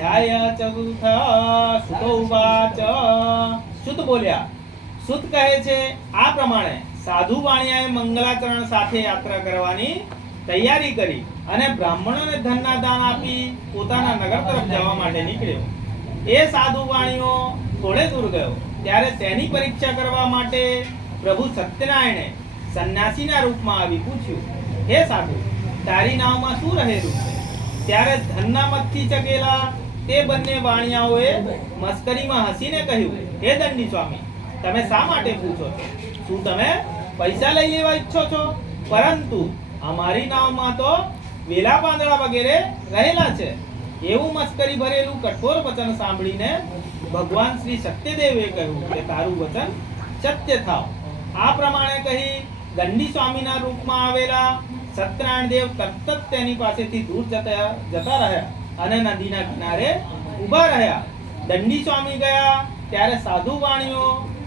અધ્યાય ચતુર્થ સુતો ઉવાચ સુત બોલ્યા સુત કહે છે આ પ્રમાણે સાધુ વાણિયાએ મંગલાચરણ સાથે યાત્રા કરવાની તૈયારી કરી અને બ્રાહ્મણોને ધનના દાન આપી પોતાના નગર તરફ જવા માટે નીકળ્યો. એ સાધુ વાણિયો થોડે દૂર ગયો ત્યારે તેની પરીક્ષા કરવા માટે પ્રભુ સત્યનારાયણે સંન્યાસીના રૂપમાં આવી પૂછ્યું, હે સાધુ, તારી નાવમાં શું રહેલું છે? ત્યારે ધનના મતથી ચકેલા તે બંને વાણિયાઓએ મસ્કરીમાં હસીને કહ્યું, હે દંડી સ્વામી, તમે શા માટે પૂછો છો? શું તમે પૈસા લઈ લેવા ઈચ્છો છો? પરંતુ અમારી નાવમાં તો વેલા પાંદડા વગેરે રહેલા છે. એવું મસ્કરી ભરેલું કઠોર વચન સાંભળીને ભગવાન શ્રી સત્યદેવે કહ્યું કે તારું વચન સત્ય થાવ. આ પ્રમાણે કહી દંડી સ્વામીના રૂપમાં આવેલા સત્યનારાયણ દેવ તરત જ તેની પાસેથી દૂર જતા રહ્યા અને નદીના કિનારે ઊભા રહ્યા. દંડી સ્વામી ગયા ત્યારે સાધુ વાણીઓ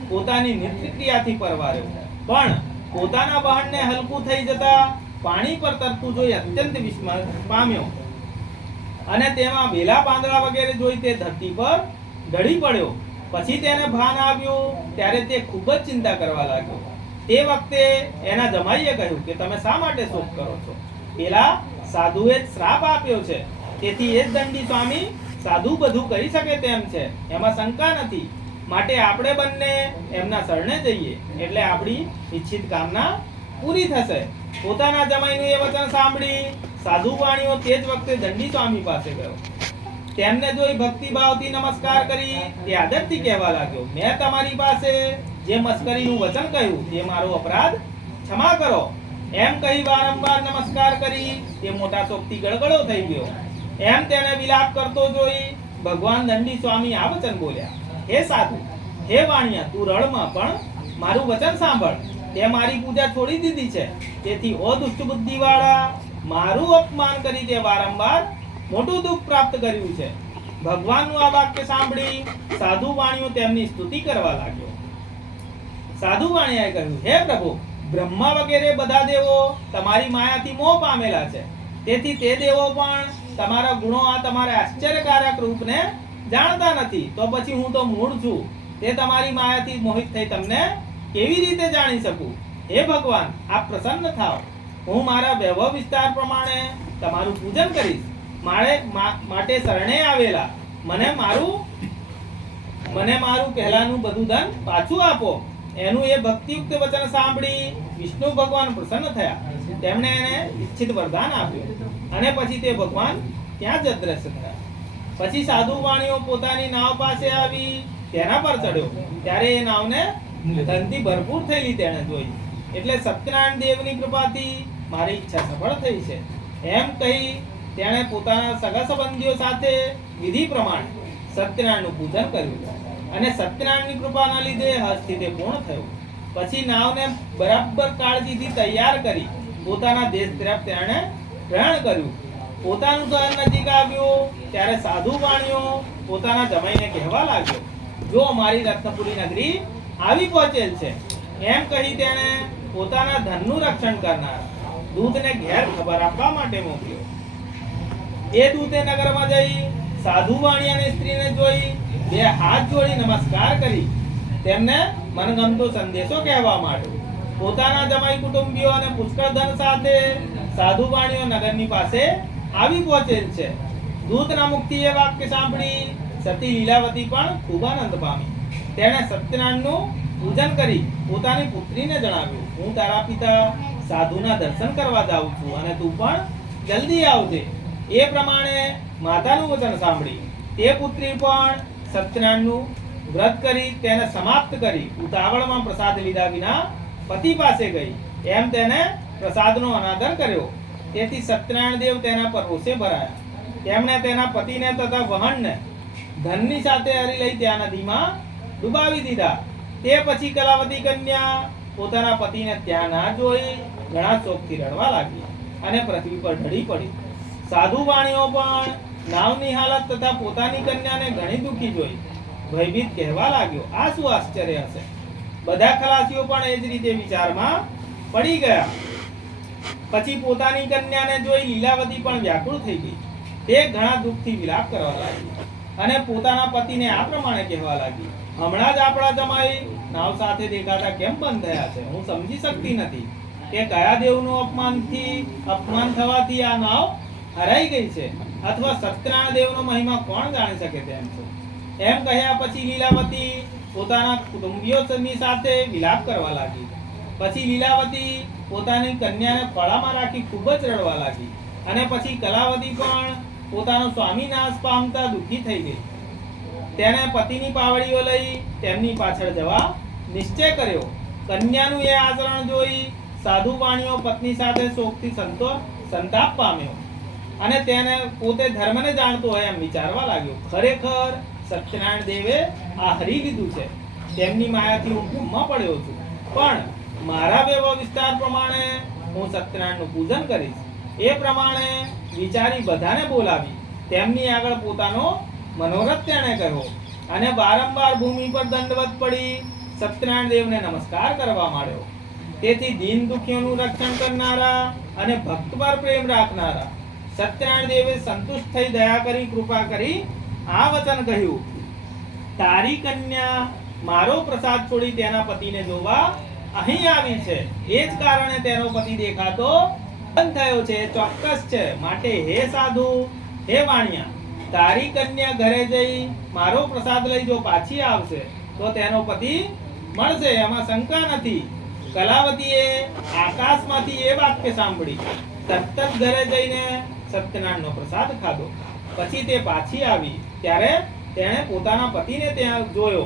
પોતાની નિત્ય ક્રિયાથી પરવાર્યો, પણ પોતાના વહાણને હલકું થઈ જતા પાણી પર તરતું જોઈ અત્યંત વિસ્મય પામ્યો અને તેમાં વેલા પાંદડા વગેરે જોઈ તે ધરતી પર ઢળી પડ્યો. પછી તેને ભાન આવ્યું ત્યારે તે ખૂબ જ ચિંતા કરવા લાગ્યો. તે વખતે એના જમાઈએ કહ્યું કે તમે શા માટે શોક કરો છો? પેલા સાધુએ જ શ્રાપ આપ્યો છે, તેથી એ જ દંડી સ્વામી સાધુ બધું કરી શકે તેમ છે, એમાં શંકા નથી. માટે આપણે બંને એમના શરણે જઈએ એટલે આપણી ઈચ્છિત કામના પૂરી થશે. પોતાના જમાઈનું એ વચન સાંભળી સાધુ વાણીઓ તે જ વખતે દંડી સ્વામી પાસે ગયો. તેમને જોઈ ભક્તિભાવથી નમસ્કાર કરી તે આદરથી કહેવા લાગ્યો, મેં તમારી પાસે જે મસ્કરીનું વચન કહ્યું તે મારો અપરાધ ક્ષમા કરો. એમ કહી વારંવાર નમસ્કાર કરી તે મોટા શોકથી ગળગળો થઈ ગયો. એમ તેને વિલાપ કરતો જોઈ ભગવાન દંડી સ્વામી આ વચન બોલ્યા, હે સાધુ, હે વાણિયા, તું રડમાં પણ મારું વચન સાંભળ. તે મારી પૂજા છોડી દીધી છે, તેથી ઓ દુષ્ટ બુદ્ધિવાળા, મારું અપમાન કરી તે વારંવાર મોટું દુઃખ પ્રાપ્ત કર્યું છે. ભગવાનનું આ વાક્ય સાંભળી સાધુ વાણીઓ તેમની સ્તુતિ કરવા લાગ્યો. સાધુ વાણિયાએ કહ્યું, હે પ્રભુ, બ્રહ્મા વગેરે બધા દેવો તમારી માયાથી મોહ પામેલા છે, તેથી તે દેવો પણ તમારા ગુણો આ તમારા આશ્ચર્યકારક રૂપને જાણતા નથી. તો પછી હું તો મૂળ છું, તે તમારી માયાથી મોહિત થઈ તમને કેવી રીતે જાણી શકું? હે ભગવાન, આપ પ્રસન્ન થાઓ. હું મારા વૈભવ વિસ્તાર પ્રમાણે તમારું પૂજન કરીશ. માટે શરણે આવેલા મને મારું પહેલાનું બધું ધન પાછું આપો. એનું એ ભક્તિયુક્ત વચન સાંભળી વિષ્ણુ ભગવાન પ્રસન્ન થયા. તેમણે એને ઈચ્છિત વરદાન આપ્યું અને પછી તે ભગવાન ત્યાં જ અદ્રશ્ય થયા. પછી સાધુ વાણીઓ પોતાની નાવ પાસે આવી તેના પર ચડ્યો ત્યારે એ નાવને ધનથી ભરપૂર થયેલી તેણે જોઈ. એટલે સત્યનારાયણ દેવની કૃપાથી મારી ઈચ્છા સફળ થઈ છે એમ કહી તેણે પોતાના સગા સંબંધીઓ સાથે વિધિ પ્રમાણે સત્યનારાયણનું પૂજન કર્યું અને સત્યનારાયણની કૃપાના લીધે હસ્તી તે પૂર્ણ થયું. પછી નાવને બરાબર કાળજીથી તૈયાર કરી પોતાના દેશ તરફ તેણે પ્રયાણ કર્યું. પોતાનું શહેર નજીક આવ્યું ત્યારે સાધુ વાણીઓ પોતાના જમાઈને કહેવા લાગ્યો, જો અમારી રત્નપુરી નગરી આવી પહોંચેલ છે. એમ કહી તેણે પોતાના ધનનું રક્ષણ કરનાર દૂતને ઘેર ખબર આપવા માટે મોકલ્યો. એ દૂતે નગરમાં જઈ સાધુ વાણિયાની સ્ત્રીને જોઈ બે હાથ જોડી નમસ્કાર કરી તેમને મનગમતો સંદેશો કહેવા માંડ્યો. પોતાના જમાઈ કુટુંબીઓ અને પુષ્કળ ધન સાથે સાધુ વાણીઓ નગરની પાસે આવી પહોંચેલ છે. દૂતના મુખથી એ વાક્ય સાંભળી સતી લીલાવતી પણ ખૂબ આનંદ પામી. તેણે સત્યનારાયણનું પૂજન કરી પોતાની પુત્રીને જણાવ્યું, હું તારા પિતા સાધુના દર્શન કરવા જાઉં છું અને તું પણ જલ્દી આવજે. એ પ્રમાણે માતાનું વચન સાંભળી તે પુત્રી પણ સત્યનારાયણનું વ્રત કરી તેને સમાપ્ત કરી ઉતાવળમાં પ્રસાદ લીધા વિના પતિ પાસે ગઈ. એમ તેને પ્રસાદનો અનાદર કર્યો. તેથી સત્યનારાયણ દેવ તેના પર રોષે ભરાયા. તેમણે તેના પતિને તથા વહનને ધનની સાથે હરી લઈ ત્યાં નદીમાં ડૂબાવી દીધા. તે પછી કલાવતી કન્યા પોતાના પતિને ત્યાં ના જોઈ ઘણા શોકથી રડવા લાગી અને પૃથ્વી પર ઢળી પડી. સાધુ વાણીઓ પણ નાવની હાલત તથા પોતાની કન્યાને ઘણી દુઃખી જોઈ ભયભીત કહેવા લાગ્યો, આ શું આશ્ચર્ય હશે? બધા ખલાસીઓ પણ એ જ રીતે વિચારમાં પડી ગયા. પછી પોતાની કન્યાને જોઈ લીલાવતી પણ વ્યાકુળ થઈ ગઈ. તે ઘણા દુઃખથી વિલાપ કરવા લાગી અને પોતાના પતિને આ પ્રમાણે કહેવા લાગી, હમણાં જ આપણા જમાઈ નાવ સાથે દેખાતા કેમ બંધ થયા છે? હું સમજી શકતી નથી કે કયા દેવનું અપમાન થવાથી આ નાવ હરાઈ ગઈ છે, અથવા સત્યનારાયણ દેવનો મહિમા કોણ જાણી શકે તેમ છે. એમ કહ્યા પછી લીલાવતી પોતાના કુટુંબીઓની સાથે વિલાપ કરવા લાગી. પછી લીલાવતી પોતાની કન્યાને ખોળામાં રાખી ખૂબ જ રડવા લાગી અને પછી કલાવતી પણ પોતાનો સ્વામી નાશ પામતા દુઃખી થઈ ગઈ. તેણે પતિની પાવડીઓ લઈ તેમની પાછળ જવા નિશ્ચય કર્યો. કન્યાનું એ આચરણ જોઈ સાધુ વાણીઓ પત્ની સાથે શોકથી સંતાપ પામ્યો અને તેને પોતે ધર્મને જાણતો હોય એમ વિચારવા લાગ્યો, ખરેખર સત્યનારાયણ દેવે આ હરી લીધું છે. તેમની માયાથી હું ભ્રમમાં પડ્યો છું, પણ મારા વ્યવ વિસ્તાર પ્રમાણે હું સત્યનારાયણનું પૂજન કરીશ. એ પ્રમાણે વિચારી બધાને બોલાવી તેમની આગળ પોતાનો મનોરથ તેણે કહ્યો અને વારંવાર ભૂમિ પર દંડવત પડી સત્યનારાયણ દેવને નમસ્કાર કરવા માંડ્યો. તેથી દીન દુખીઓનું રક્ષણ કરનારા અને ભક્ત પર પ્રેમ રાખનારા સત્યનારાયણ દેવે સંતુષ્ટ થઈ દયા કરી કૃપા કરી આ વચન કહ્યું, તારી કન્યા મારો પ્રસાદ છોડી તેના પતિને જોવા અહીં આવી છે. એ જ કારણે તેનો પતિ દેખાતો બંધ થયો છે, ચોક્કસ છે. માટે હે સાધુ, હે વાણિયા, તારી કન્યા ઘરે જઈ મારો પ્રસાદ લઈ જો પાછી આવશે તો તેનો પતિ મળશે, એમાં શંકા નથી. કલાવતીએ આકાશમાંથી એ વાક્ય સાંભળી તરત જ ઘરે જઈને સત્યનારાયણનો પ્રસાદ ખાધો. પછી તે પાછી આવી ત્યારે તેણે પોતાના પતિને ત્યાં જોયો.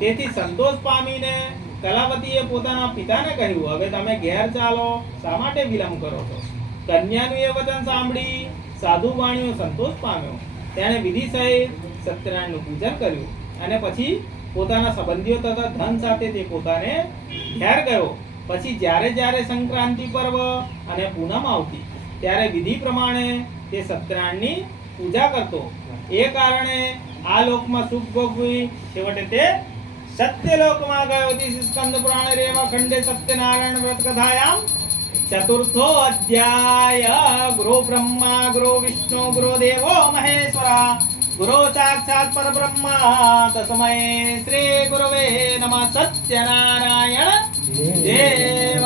તેથી સંતોષ પામીને કલાવતીએ પોતાના પિતાને કહ્યું, હવે તમે ઘેર ચાલો, શા માટે વિલંબ કરો છો? કન્યાનું એ વચન સાંભળી સાધુ વાણીઓ સંતોષ પામ્યો. તેણે વિધિ સહિત સત્યનારાયણનું પૂજન કર્યું અને પછી પોતાના સંબંધીઓ તથા ધન સાથે તે પોતાને ઘેર ગયો. પછી જ્યારે જ્યારે સંક્રાંતિ પર્વ અને પૂનમ આવતી ત્યારે વિધિ પ્રમાણે તે સત્યનારાયણની પૂજા કરતો. એ કારણે આ લોકમાં સુખ ભોગવી છેવટે તે સત્યલોકમાં ગયો. સ્કંદ પુરાણ રેવા ખંડે સત્યનારાયણ વ્રત કથાયામ ચતુર્થો અધ્યાય. ગુરુ બ્રહ્મા ગુરુ વિષ્ણુ ગુરુ દેવો મહેશ્વરા ગુરુ સાક્ષાત પરબ્રહ્મા તસ્મૈ શ્રી ગુરવે નમઃ. સત્યનારાયણ દેવ